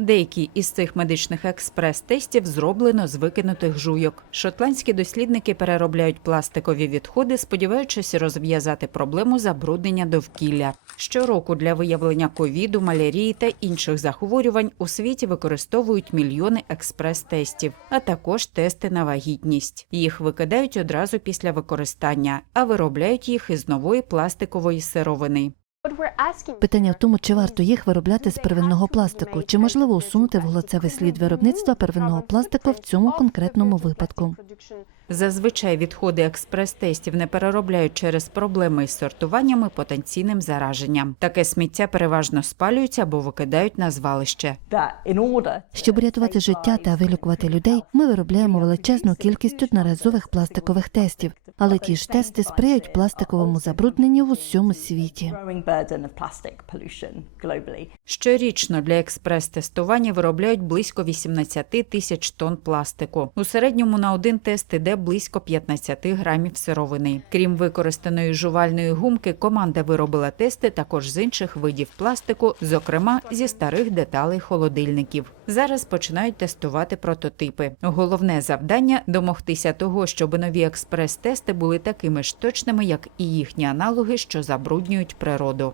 Деякі із цих медичних експрес-тестів зроблено з викинутих жуйок. Шотландські дослідники переробляють пластикові відходи, сподіваючись розв'язати проблему забруднення довкілля. Щороку для виявлення ковіду, малярії та інших захворювань у світі використовують мільйони експрес-тестів, а також тести на вагітність. Їх викидають одразу після використання, а виробляють їх із нової пластикової сировини. Питання в тому, чи варто їх виробляти з первинного пластику, чи можливо усунути вуглецевий слід виробництва первинного пластику в цьому конкретному випадку. Зазвичай відходи експрес-тестів не переробляють через проблеми із сортуванням і потенційним зараженням. Таке сміття переважно спалюється або викидають на звалище. щоб рятувати життя та вилікувати людей, ми виробляємо величезну кількість одноразових пластикових тестів, але ті ж тести сприяють пластиковому забрудненню в усьому світі. Щорічно для експрес-тестування виробляють близько 18 тисяч тонн пластику. У середньому на один тест іде близько 15 грамів сировини. Крім використаної жувальної гумки, команда виробила тести також з інших видів пластику, зокрема зі старих деталей холодильників. Зараз починають тестувати прототипи. Головне завдання домогтися того, щоб нові експрес-тести були такими ж точними, як і їхні аналоги, що забруднюють природу.